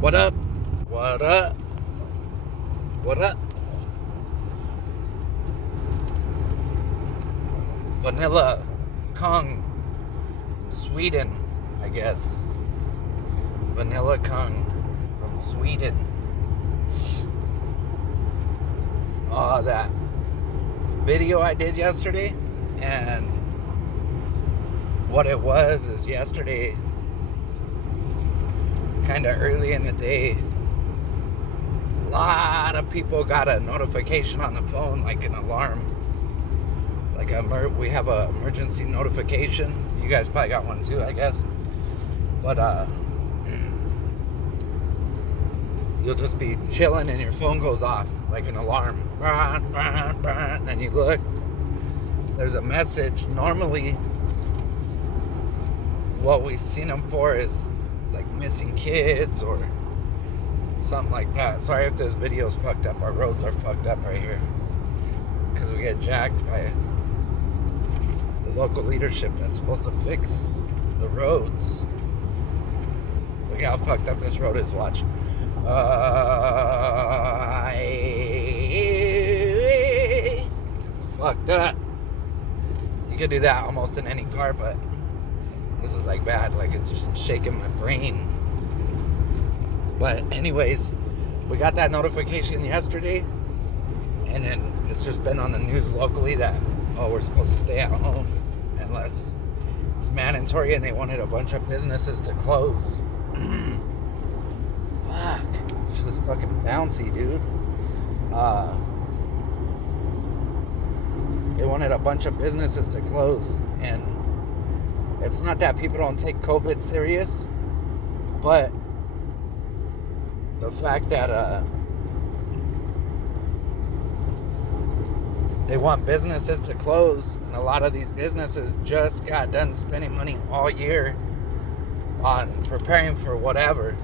What up? What up? What up? Vanilla Kung, Sweden, I guess. Vanilla Kung from Sweden. That video I did yesterday, and what it was is yesterday, kind of early in the day, a lot of people got a notification on the phone, like an alarm, like we have a emergency notification. You guys probably got one too, I guess. But you'll just be chilling and your phone goes off like an alarm, and then you look, there's a message. Normally what we've seen them for is like missing kids or something like that. Sorry if this video's fucked up. Our roads are fucked up right here because we get jacked by the local leadership that's supposed to fix the roads. Look how fucked up this road is. Watch. Fucked up. You could do that almost in any car, but this is like bad. Like it's shaking my brain. But anyways, we got that notification yesterday, and then it's just been on the news locally that we're supposed to stay at home unless it's mandatory, and they wanted a bunch of businesses to close. Fuck, shit is fucking bouncy, dude. They wanted a bunch of businesses to close, and it's not that people don't take COVID serious, but the fact that they want businesses to close, and a lot of these businesses just got done spending money all year on preparing for whatever.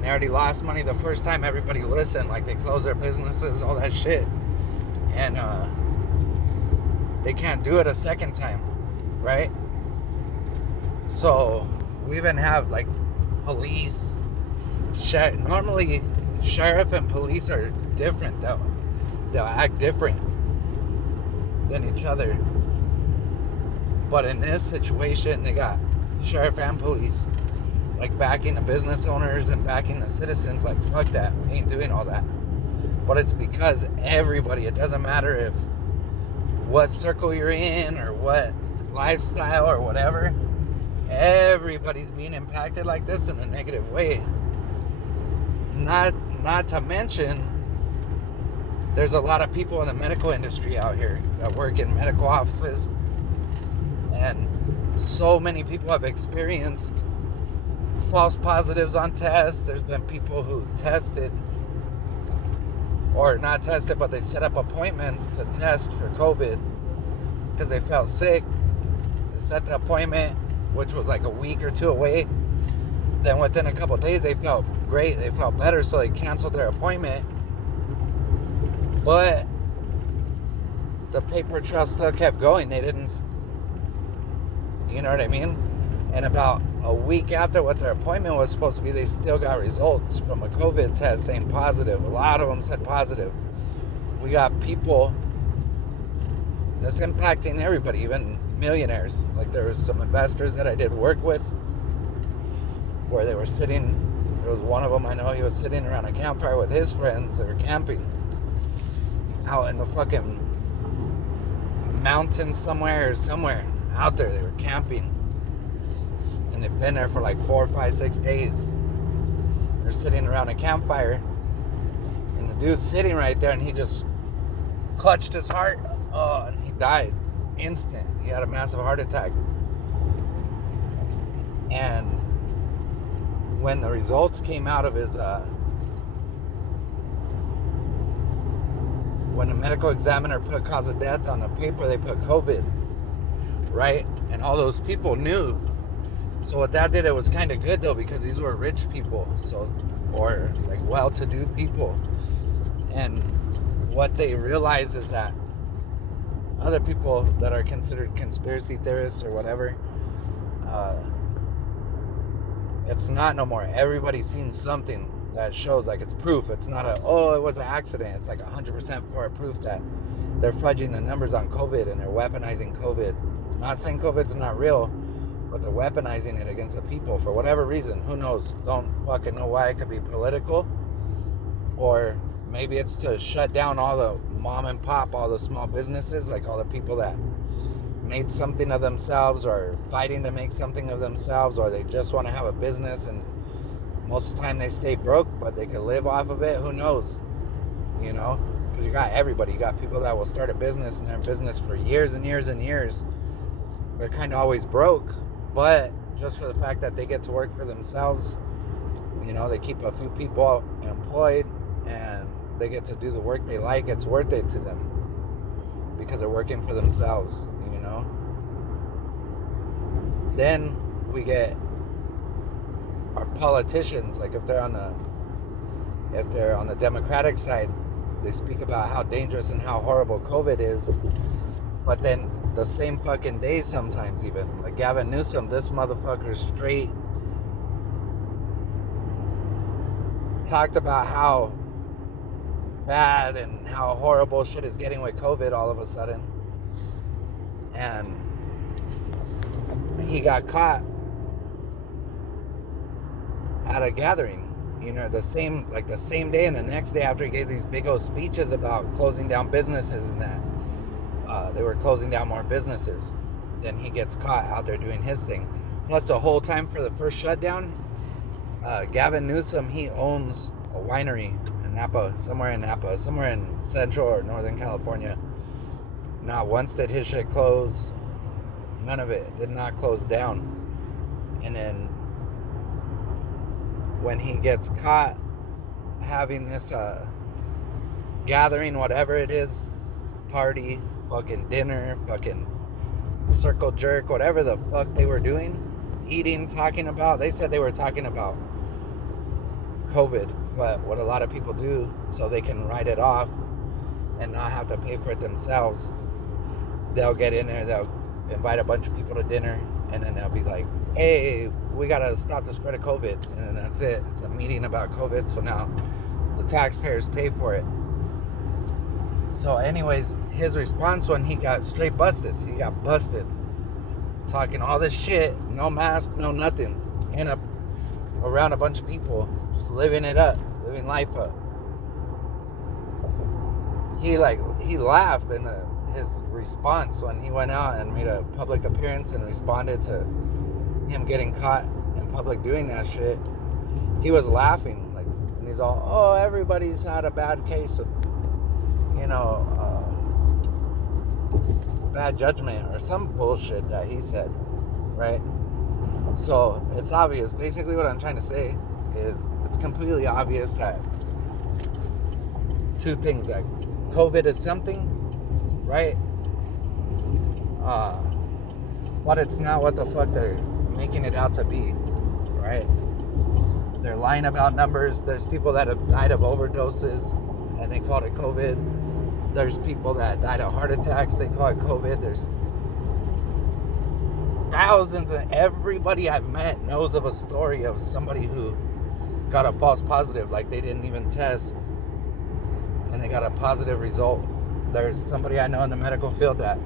They already lost money the first time everybody listened, like they closed their businesses, all that shit, and they can't do it a second time, right? So we even have like police. Normally, sheriff and police are different. They'll act different than each other. But in this situation, they got sheriff and police like backing the business owners and backing the citizens. Like, fuck that, we ain't doing all that. But it's because everybody, it doesn't matter if what circle you're in or what lifestyle or whatever, everybody's being impacted like this in a negative way. Not to mention, there's a lot of people in the medical industry out here that work in medical offices, and so many people have experienced false positives on tests. There's been people who tested, or not tested, but they set up appointments to test for COVID because they felt sick. They set the appointment, which was like a week or two away. Then within a couple of days, they felt great. They felt better, so they canceled their appointment. But the paper trail still kept going. They didn't, you know what I mean? And about a week after what their appointment was supposed to be, they still got results from a COVID test saying positive. A lot of them said positive. We got people that's impacting everybody, even millionaires. Like there was some investors that I did work with where they were sitting. There was one of them I know, he was sitting around a campfire with his friends. They were camping out in the fucking mountains somewhere out there. They were camping, and they've been there for like 4, 5, 6 days. They're sitting around a campfire, and the dude's sitting right there, and he just clutched his heart, and he died instant. He had a massive heart attack. And when the results came out of his when the medical examiner put cause of death on the paper, they put COVID, right? And all those people knew. So what that did, it was kind of good though, because these were rich people, so, or like well-to-do people. And what they realize is that other people that are considered conspiracy theorists or whatever, It's not no more. Everybody's seen something that shows, like, it's proof. It's not it was an accident. It's like 100% for a proof that they're fudging the numbers on COVID and they're weaponizing COVID. Not saying COVID's not real, but they're weaponizing it against the people for whatever reason. Who knows? Don't fucking know why. It could be political, or maybe it's to shut down all the mom and pop, all the small businesses, like all the people that made something of themselves or fighting to make something of themselves, or they just want to have a business and most of the time they stay broke, but they can live off of it. Who knows? You know? Because you got everybody. You got people that will start a business and they're in business for years and years and years. They're kind of always broke, but just for the fact that they get to work for themselves, you know, they keep a few people employed and they get to do the work they like. It's worth it to them because they're working for themselves, you know. Then we get our politicians, like if they're on the Democratic side, they speak about how dangerous and how horrible COVID is, but then the same fucking day sometimes, even like Gavin Newsom, this motherfucker straight talked about how bad and how horrible shit is getting with COVID all of a sudden, and he got caught at a gathering, you know, the same day, and the next day after he gave these big old speeches about closing down businesses and that they were closing down more businesses, then he gets caught out there doing his thing. Plus the whole time for the first shutdown, Gavin Newsom, he owns a winery in Napa, somewhere in Central or Northern California. Not once did his shit close. None of it did not close down. And then when he gets caught having this gathering, whatever it is, party, fucking dinner, fucking circle jerk, whatever the fuck they were doing, eating, talking about, they said they were talking about COVID, but what a lot of people do so they can write it off and not have to pay for it themselves, they'll get in there, they'll invite a bunch of people to dinner, and then they'll be like, hey, we gotta stop the spread of COVID, and then that's it. It's a meeting about COVID, so now the taxpayers pay for it. So anyways, his response when he got straight busted, he got busted talking all this shit, no mask, no nothing, around a bunch of people, just living it up, living life up. He laughed in his response when he went out and made a public appearance and responded to him getting caught in public doing that shit. He was laughing, like, and he's all, oh, everybody's had a bad case of, you know, bad judgment or some bullshit that he said, right? So it's obvious. Basically what I'm trying to say is it's completely obvious that two things, that COVID is something, right? But it's not what the fuck they're making it out to be, right? They're lying about numbers. There's people that have died of overdoses and they called it COVID. There's people that died of heart attacks, they call it COVID. There's thousands, and everybody I've met knows of a story of somebody who got a false positive, like they didn't even test and they got a positive result. There's somebody I know in the medical field that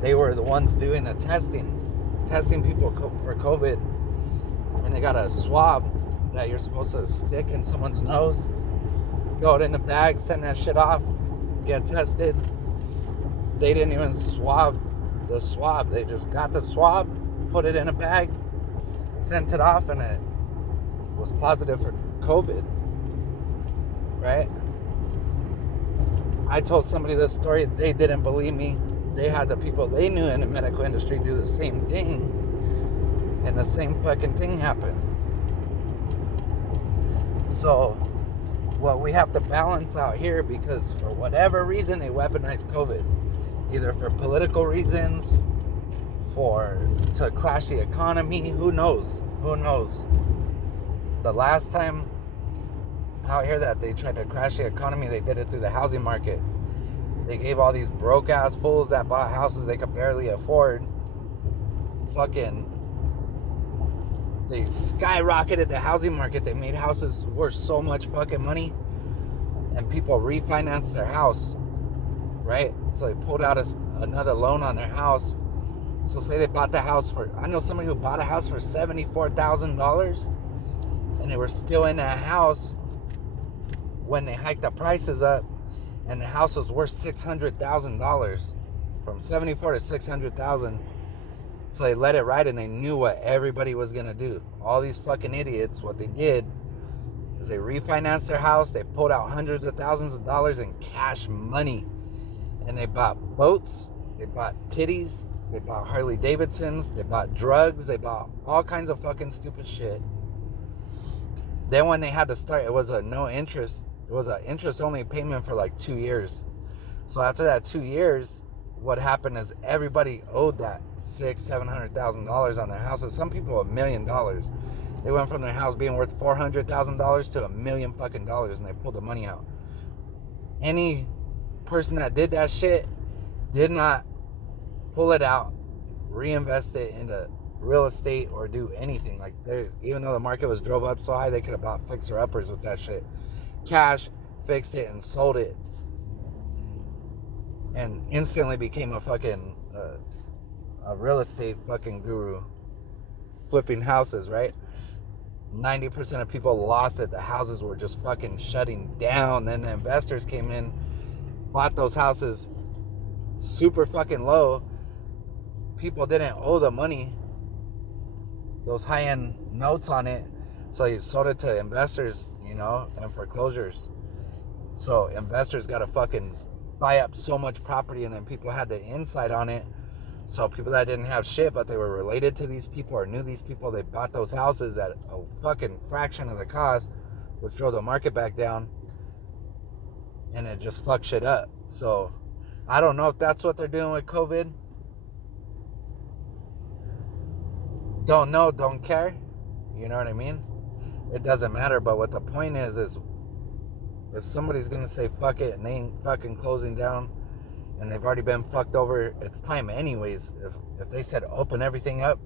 they were the ones doing the testing people for COVID, and they got a swab that you're supposed to stick in someone's nose, go it in the bag, send that shit off, get tested. They didn't even swab the swab. They just got the swab, put it in a bag, sent it off, and it was positive for COVID, right? I told somebody this story. They didn't believe me. They had the people they knew in the medical industry do the same thing, and the same fucking thing happened. So what we have to balance out here, because for whatever reason they weaponize COVID, either for political reasons, to crash the economy, who knows? The last time out here that they tried to crash the economy, they did it through the housing market. They gave all these broke ass fools that bought houses they could barely afford they skyrocketed the housing market. They made houses worth so much fucking money, and people refinanced their house, right? So they pulled out another loan on their house. So say they bought the house for, I know somebody who bought a house for $74,000, and they were still in that house when they hiked the prices up, and the house was worth $600,000, from 74 to 600,000. So they let it ride, and they knew what everybody was gonna do. All these fucking idiots, what they did is they refinanced their house. They pulled out hundreds of thousands of dollars in cash money, and they bought boats, they bought titties, they bought Harley Davidsons, they bought drugs, they bought all kinds of fucking stupid shit. Then when they had to start, it was a no interest. It was an interest-only payment for like 2 years. So after that 2 years, what happened is everybody owed that $600,000-$700,000 on their houses. Some people $1 million. They went from their house being worth $400,000 to $1 million fucking dollars, and they pulled the money out. Any person that did that shit did not pull it out, reinvest it into real estate or do anything. Like, even though the market was drove up so high, they could have bought fixer-uppers with that shit. Cash, fixed it, and sold it, and instantly became a fucking a real estate fucking guru, flipping houses, right? 90% of people lost it. The houses were just fucking shutting down. Then the investors came in, bought those houses super fucking low. People didn't owe the money, those high-end notes on it, so you sold it to investors, and foreclosures. So investors got to fucking buy up so much property, and then people had the insight on it. So people that didn't have shit, but they were related to these people or knew these people, they bought those houses at a fucking fraction of the cost, which drove the market back down, and it just fucked shit up. So I don't know if that's what they're doing with COVID. Don't know, don't care. You know what I mean? It doesn't matter. But what the point is if somebody's gonna say fuck it and they ain't fucking closing down, and they've already been fucked over, it's time anyways. If they said open everything up,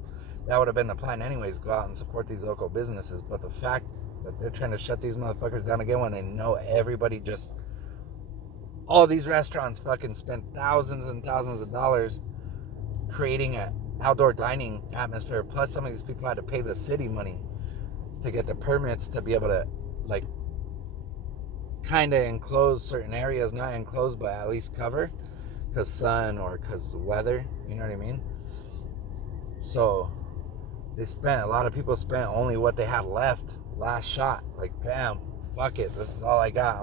that would have been the plan anyways. Go out and support these local businesses. But the fact that they're trying to shut these motherfuckers down again when they know everybody just, all these restaurants fucking spent thousands and thousands of dollars creating an outdoor dining atmosphere. Plus some of these people had to pay the city money to get the permits to be able to, like, kind of enclose certain areas. Not enclose, but at least cover, because sun or because weather, you know what I mean? So a lot of people spent only what they had left, last shot. Like, bam, fuck it, this is all I got.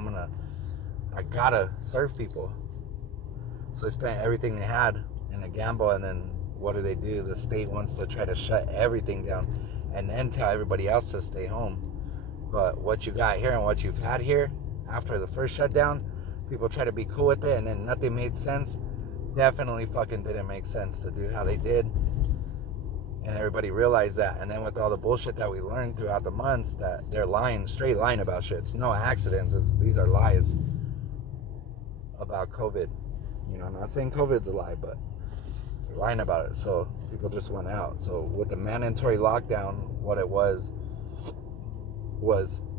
I gotta serve people. So they spent everything they had in a gamble, and then what do? The state wants to try to shut everything down and then tell everybody else to stay home. But what you got here and what you've had here after the first shutdown, people try to be cool with it, and then nothing made sense. Definitely fucking didn't make sense to do how they did. And everybody realized that. And then with all the bullshit that we learned throughout the months, that they're straight lying about shit. It's no accidents. These are lies about COVID. I'm not saying COVID's a lie, but they're lying about it. So people just went out. So with the mandatory lockdown, what it was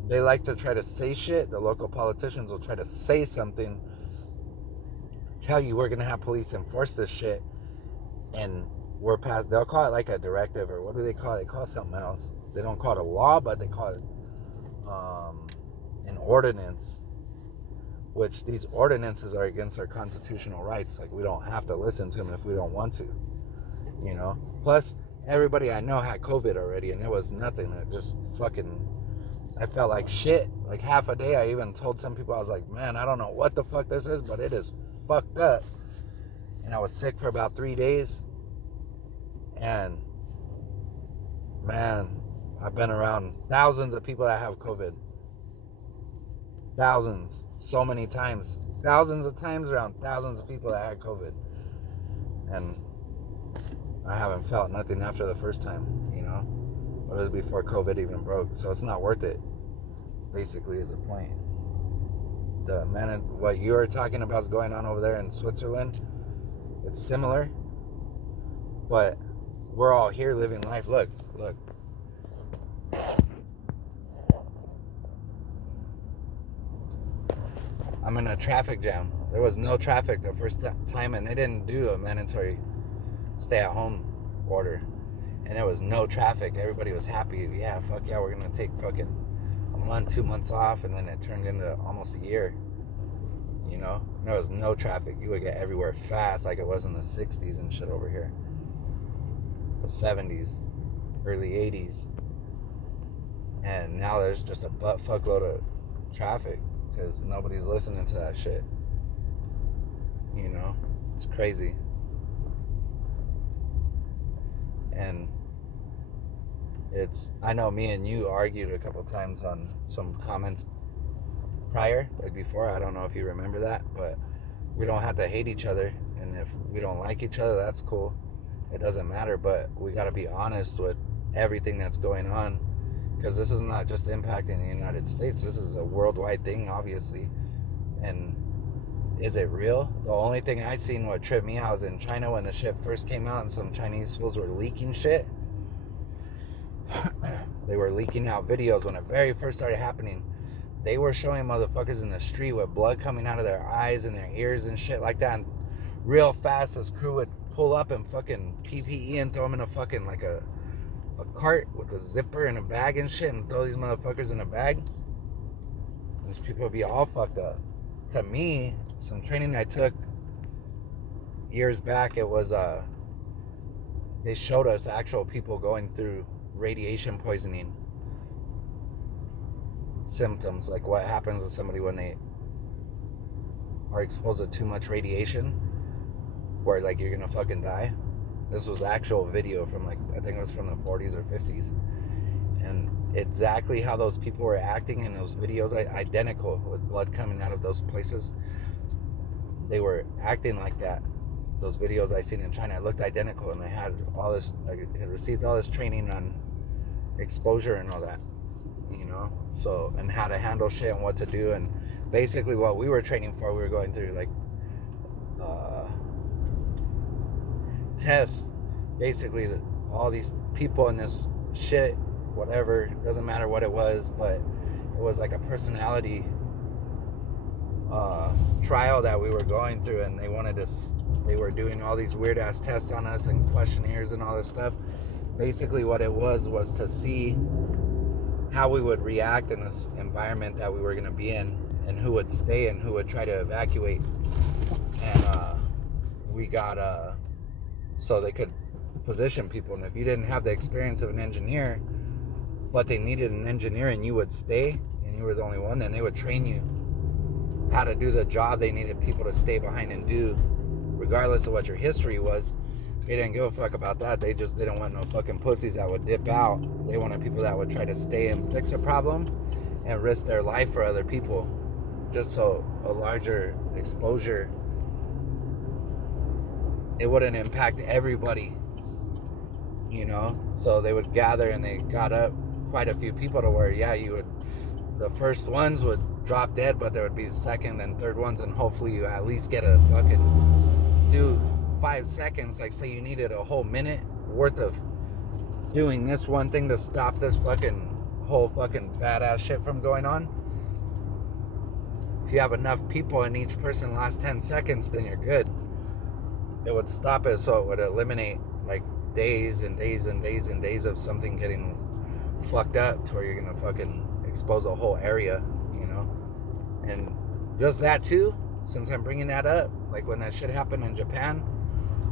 they like to try to say shit. The local politicians will try to say something, tell you we're going to have police enforce this shit, and they'll call it like a directive, or what do they call it? They call it something else. They don't call it a law, but they call it an ordinance, which these ordinances are against our constitutional rights. Like, we don't have to listen to them if we don't want to, Plus, everybody I know had COVID already, and it was nothing. It just fucking, I felt like shit. Like, half a day, I even told some people, I was like, man, I don't know what the fuck this is, but it is fucked up. And I was sick for about 3 days. And, man, I've been around thousands of people that have COVID. Thousands. So many times. Thousands of times around thousands of people that had COVID. And I haven't felt nothing after the first time, It was before COVID even broke. So it's not worth it, basically, is the point. What you were talking about is going on over there in Switzerland. It's similar. But we're all here living life. Look. I'm in a traffic jam. There was no traffic the first time, and they didn't do a mandatory stay-at-home order. And there was no traffic. Everybody was happy. Yeah, fuck yeah, we're going to take fucking a month, 2 months off, and then it turned into almost a year. You know? There was no traffic. You would get everywhere fast like it was in the 60s and shit over here. The 70s, early 80s. And now there's just a butt fuckload of traffic because nobody's listening to that shit. You know? It's crazy. And I know me and you argued a couple times on some comments prior, like before. I don't know if you remember that, but we don't have to hate each other. And if we don't like each other, that's cool. It doesn't matter, but we got to be honest with everything that's going on, because this is not just impacting the United States. This is a worldwide thing, obviously. And is it real? The only thing I seen what tripped me out was in China when the shit first came out and some Chinese fools were leaking shit. They were leaking out videos when it very first started happening. They were showing motherfuckers in the street with blood coming out of their eyes and their ears and shit like that. And real fast, this crew would pull up and fucking PPE and throw them in a fucking like a cart with a zipper and a bag and shit, and throw these motherfuckers in a bag. These people would be all fucked up. To me, some training I took years back, it was they showed us actual people going through radiation poisoning symptoms, like what happens with somebody when they are exposed to too much radiation, where like you're gonna fucking die. This was actual video from like, I think it was from the 40s or 50s, and exactly how those people were acting in those videos, identical, with blood coming out of those places. They were acting like that. Those videos I seen in China looked identical, and they had all this, like, had received all this training on exposure and all that, you know. So, and how to handle shit and what to do, and basically what we were training for, we were going through like tests. Basically, all these people in this shit, whatever, doesn't matter what it was, but it was like a personality trial that we were going through, and they were doing all these weird ass tests on us and questionnaires and all this stuff. Basically what it was to see how we would react in this environment that we were going to be in, and who would stay and who would try to evacuate. And we got so they could position people, and if you didn't have the experience of an engineer, but they needed an engineer and you would stay and you were the only one, then they would train you how to do the job they needed people to stay behind and do, regardless of what your history was. They didn't give a fuck about that. They just didn't want no fucking pussies that would dip out. They wanted people that would try to stay and fix a problem and risk their life for other people, just so a larger exposure, it wouldn't impact everybody, you know. So they would gather, and they got up quite a few people to where, yeah, you would, the first ones would drop dead, but there would be the second and third ones, and hopefully you at least get a fucking do 5 seconds, like say you needed a whole minute worth of doing this one thing to stop this fucking whole fucking badass shit from going on. If you have enough people and each person lasts 10 seconds, then you're good. It would stop it, so it would eliminate like days and days and days and days of something getting fucked up to where you're gonna fucking expose a whole area, you know. And just that too, since I'm bringing that up, like when that shit happened in Japan,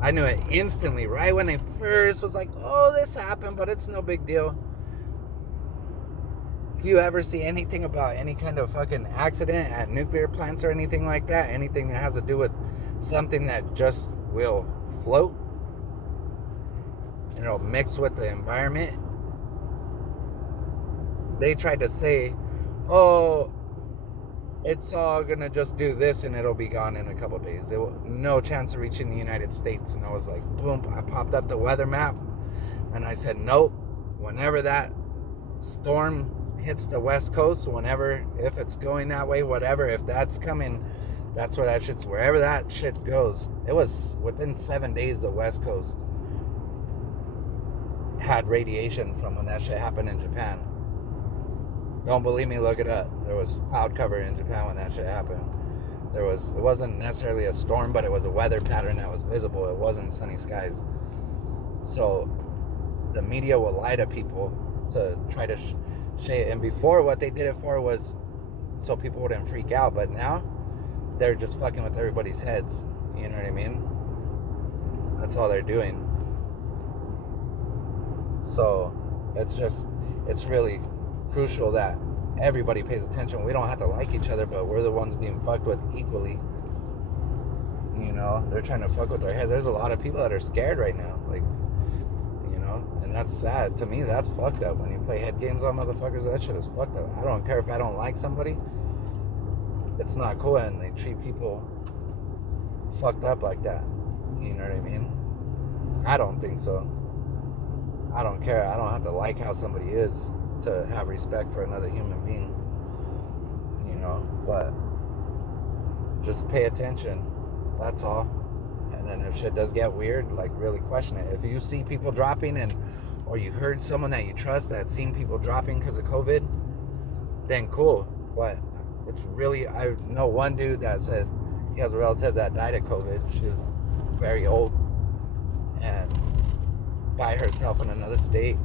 I knew it instantly, right when they first was like, oh, this happened, but it's no big deal. If you ever see anything about any kind of fucking accident at nuclear plants or anything like that, anything that has to do with something that just will float and it'll mix with the environment, they tried to say, oh, it's all gonna just do this and it'll be gone in a couple days. There was no chance of reaching the United States. And I was like, boom, I popped up the weather map and I said, nope, whenever that storm hits the West Coast, whenever, if it's going that way, whatever, if that's coming, that's where that shit's, wherever that shit goes. It was within 7 days, the West Coast had radiation from when that shit happened in Japan. Don't believe me, look it up. There was cloud cover in Japan when that shit happened. It wasn't necessarily a storm, but it was a weather pattern that was visible. It wasn't sunny skies. So the media will lie to people to try to shade it. And before, what they did it for was so people wouldn't freak out. But now they're just fucking with everybody's heads. You know what I mean? That's all they're doing. So it's really crucial that everybody pays attention. We don't have to like each other, but we're the ones being fucked with equally. You know, they're trying to fuck with our heads. There's a lot of people that are scared right now. Like, you know, and that's sad. To me, that's fucked up. When you play head games on motherfuckers, that shit is fucked up. I don't care if I don't like somebody. It's not cool, and they treat people fucked up like that. You know what I mean? I don't think so. I don't care. I don't have to like how somebody is to have respect for another human being. You know, but just pay attention. That's all. And then if shit does get weird, like, really question it. If you see people dropping or you heard someone that you trust that's seen people dropping because of COVID, then cool. But it's really, I know one dude that said he has a relative that died of COVID. She's very old and by herself in another state.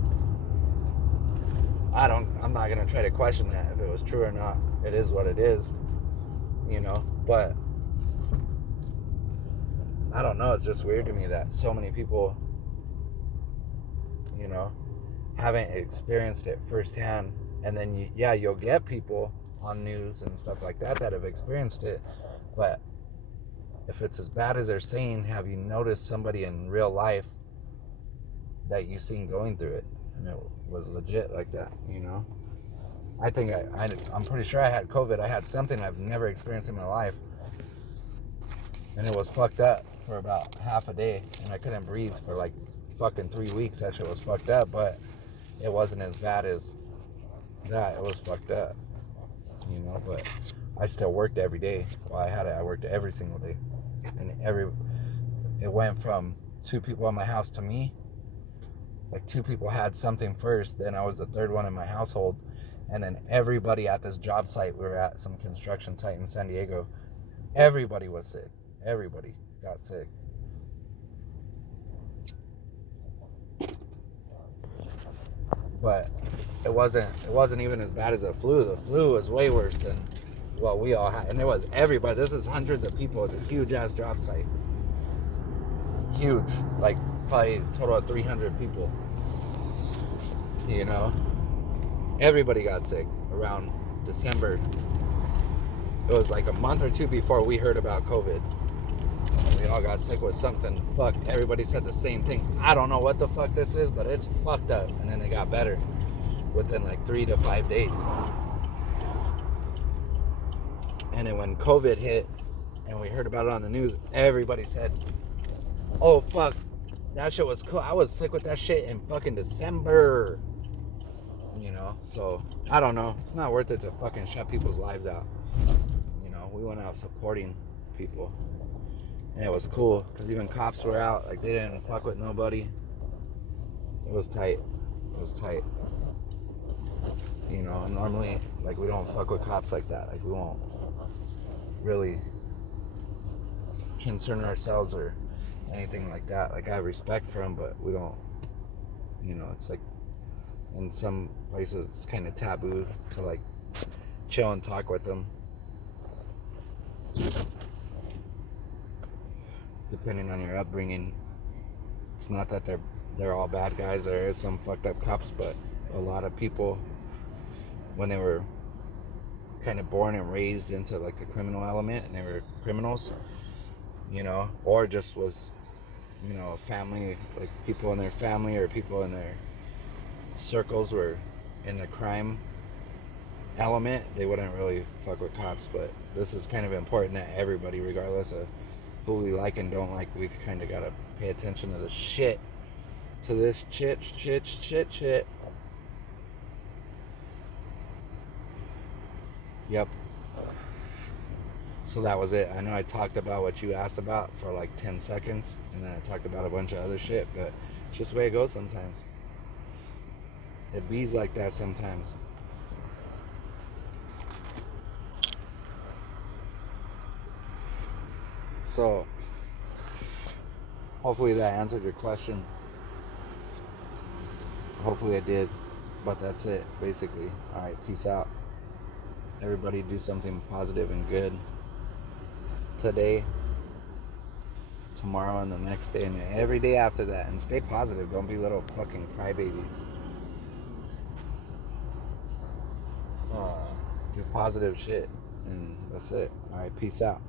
I'm not gonna try to question that if it was true or not. It is what it is, you know. But I don't know, it's just weird to me that so many people, you know, haven't experienced it firsthand. And then you'll get people on news and stuff like that have experienced it. But if it's as bad as they're saying, have you noticed somebody in real life that you've seen going through it and it was legit like that, you know? I think I'm pretty sure I had COVID. I had something I've never experienced in my life, and it was fucked up for about half a day, and I couldn't breathe for like fucking 3 weeks. That shit was fucked up, but it wasn't as bad as that. It was fucked up, you know. But I still worked every day while I had it. I worked every single day, and it went from 2 people in my house to me. Like 2 people had something first, then I was the 3rd one in my household, and then everybody at this job site, we were at some construction site in San Diego, everybody was sick. Everybody got sick. But it wasn't even as bad as the flu. The flu was way worse than what we all had. And it was everybody. This is hundreds of people. It's a huge ass job site. Huge. Like probably a total of 300 people. You know? Everybody got sick around December. It was like a month or 2 before we heard about COVID. We all got sick with something. Fuck, everybody said the same thing. I don't know what the fuck this is, but it's fucked up. And then it got better within like 3 to 5 days. And then when COVID hit and we heard about it on the news, everybody said, oh fuck, that shit was cool. I was sick with that shit in fucking December. You know, so I don't know. It's not worth it to fucking shut people's lives out. You know, we went out supporting people. And it was cool, because even cops were out. Like, they didn't fuck with nobody. It was tight. It was tight. You know, and normally, like, we don't fuck with cops like that. Like, we won't really concern ourselves or anything like that. Like, I have respect for them, but we don't, you know, it's like, in some places, it's kind of taboo to, like, chill and talk with them. Depending on your upbringing, it's not that they're all bad guys. There is some fucked up cops, but a lot of people, when they were kind of born and raised into like the criminal element, and they were criminals, you know, or just was, you know, a family, like people in their family or people in their circles were in the crime element, they wouldn't really fuck with cops. But this is kind of important that everybody, regardless of who we like and don't like, we kind of gotta pay attention to the shit, to this shit. Yep. So that was it. I know I talked about what you asked about for like 10 seconds, and then I talked about a bunch of other shit, but it's just the way it goes sometimes. It bees like that sometimes. So hopefully that answered your question. Hopefully I did. But that's it, basically. Alright, peace out. Everybody do something positive and good today, tomorrow, and the next day, and every day after that. And stay positive. Don't be little fucking crybabies. Do positive shit. And that's it. Alright, peace out.